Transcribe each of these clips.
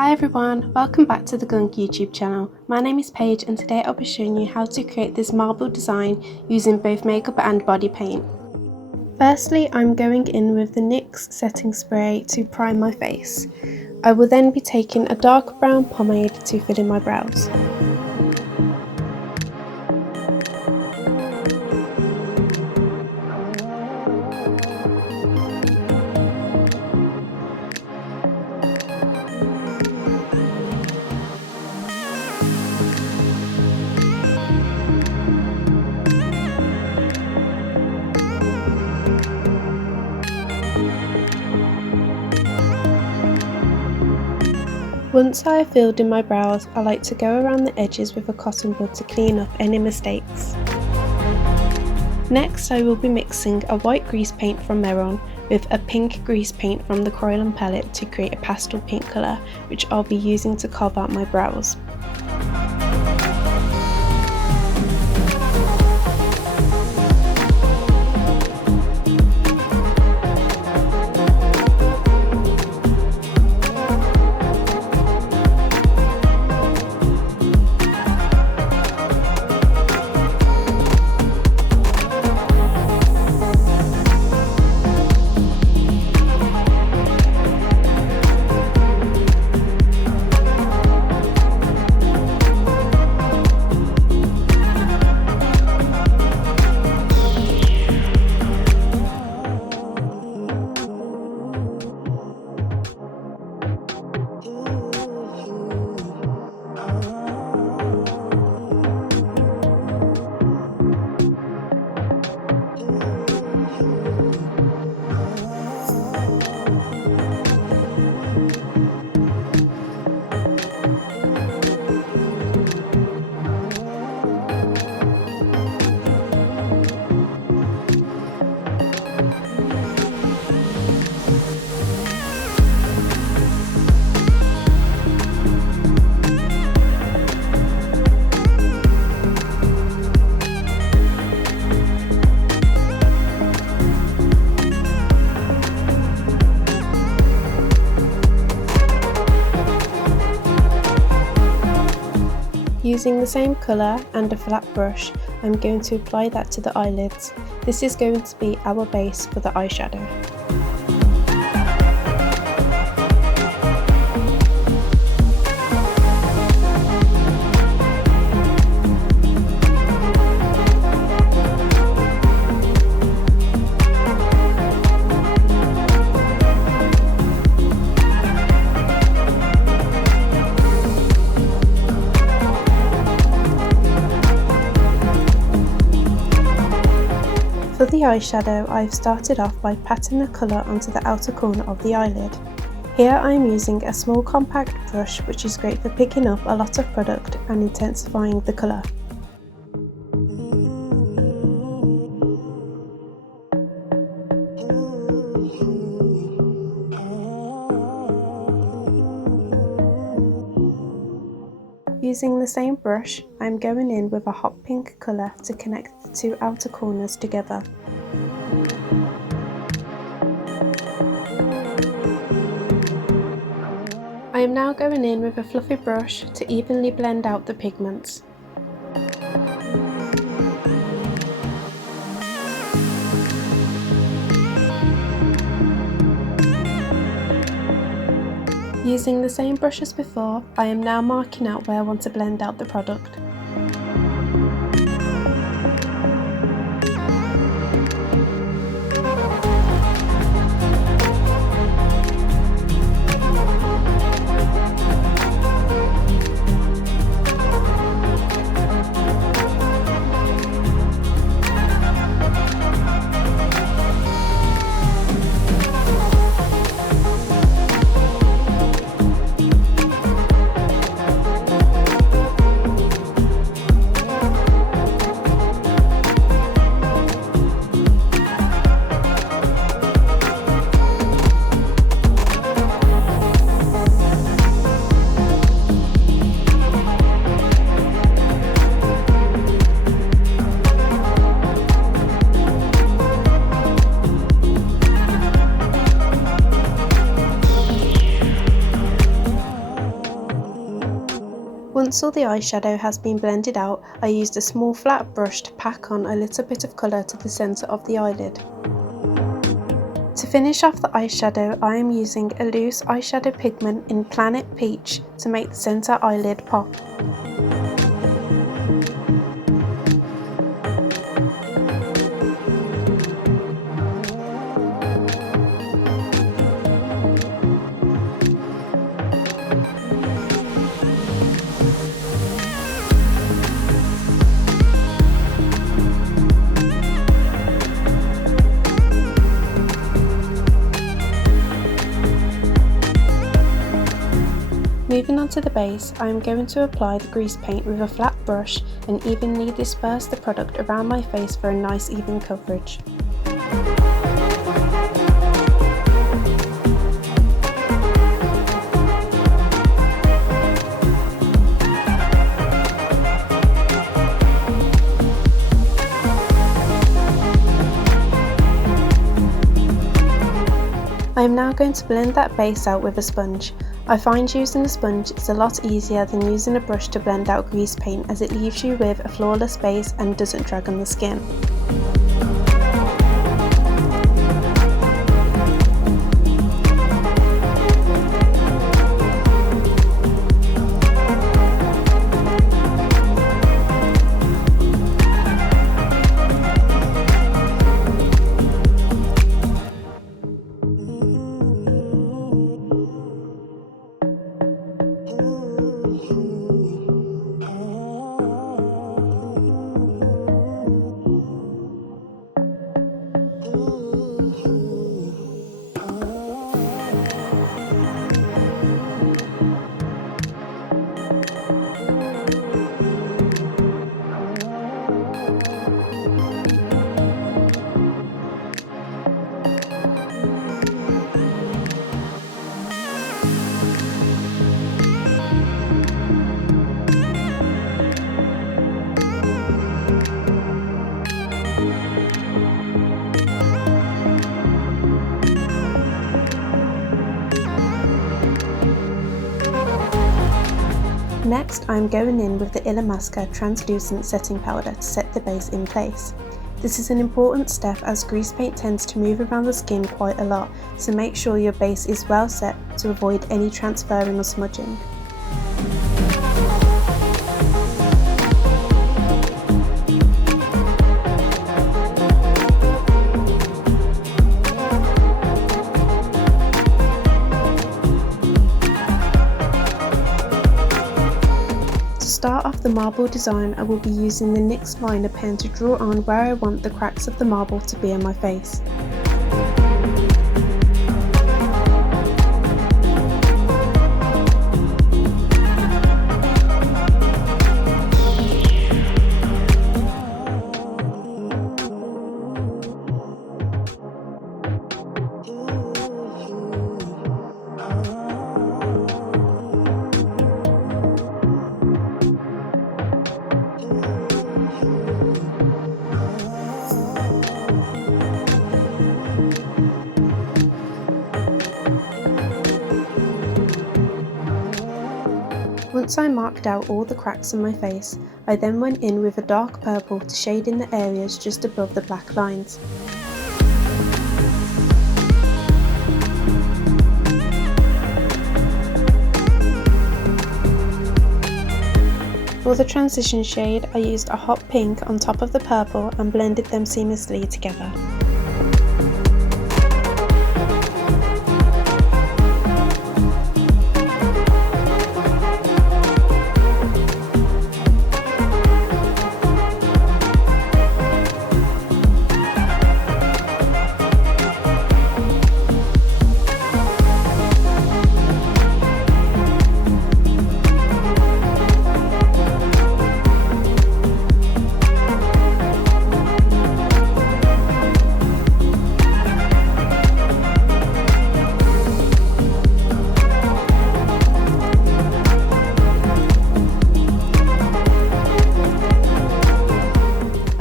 Hi everyone, welcome back to the GUNK YouTube channel. My name is Paige and today I'll be showing you how to create this marble design using both makeup and body paint. Firstly, I'm going in with the NYX setting spray to prime my face. I will then be taking a dark brown pomade to fill in my brows. Once I have filled in my brows, I like to go around the edges with a cotton bud to clean up any mistakes. Next, I will be mixing a white grease paint from Meron with a pink grease paint from the Croydon palette to create a pastel pink colour, which I'll be using to carve out my brows. Using the same colour and a flat brush, I'm going to apply that to the eyelids. This is going to be our base for the eyeshadow. For the eyeshadow, I've started off by patting the colour onto the outer corner of the eyelid. Here I am using a small compact brush which is great for picking up a lot of product and intensifying the colour. Using the same brush, I'm going in with a hot pink colour to connect the two outer corners together. I am now going in with a fluffy brush to evenly blend out the pigments. Using the same brush as before, I am now marking out where I want to blend out the product. Once all the eyeshadow has been blended out, I used a small flat brush to pack on a little bit of colour to the centre of the eyelid. To finish off the eyeshadow, I am using a loose eyeshadow pigment in Planet Peach to make the centre eyelid pop. Moving on to the base, I am going to apply the grease paint with a flat brush and evenly disperse the product around my face for a nice even coverage. I am now going to blend that base out with a sponge. I find using a sponge is a lot easier than using a brush to blend out grease paint, as it leaves you with a flawless base and doesn't drag on the skin. Next, I am going in with the Illamasqua translucent setting powder to set the base in place. This is an important step as grease paint tends to move around the skin quite a lot, so make sure your base is well set to avoid any transferring or smudging. To start off the marble design, I will be using the NYX liner pen to draw on where I want the cracks of the marble to be on my face. Once I marked out all the cracks on my face, I then went in with a dark purple to shade in the areas just above the black lines. For the transition shade, I used a hot pink on top of the purple and blended them seamlessly together.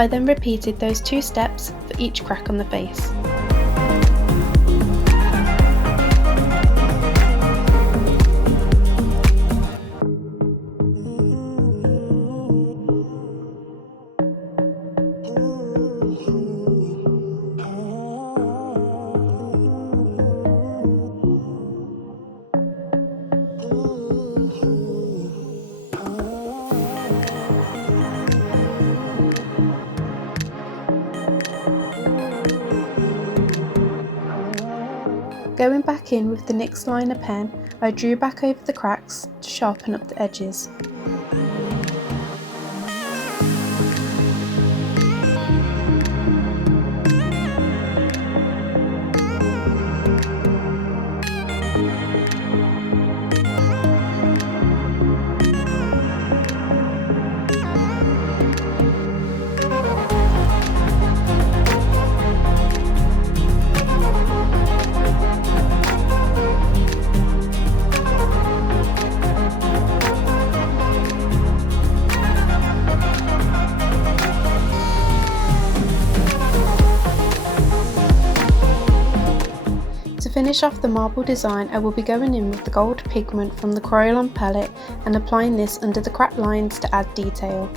I then repeated those two steps for each crack on the face. Going back in with the NYX liner pen, I drew back over the cracks to sharpen up the edges. To finish off the marble design, I will be going in with the gold pigment from the Crayon palette and applying this under the cracked lines to add detail.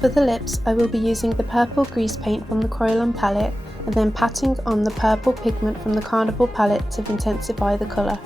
For the lips, I will be using the purple grease paint from the Crayon palette and then patting on the purple pigment from the Carnival palette to intensify the colour.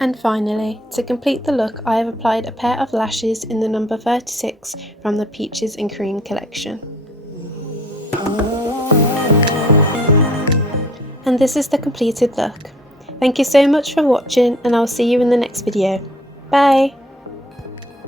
And finally, to complete the look, I have applied a pair of lashes in the number 36 from the Peaches and Cream collection. And this is the completed look. Thank you so much for watching, and I'll see you in the next video. Bye!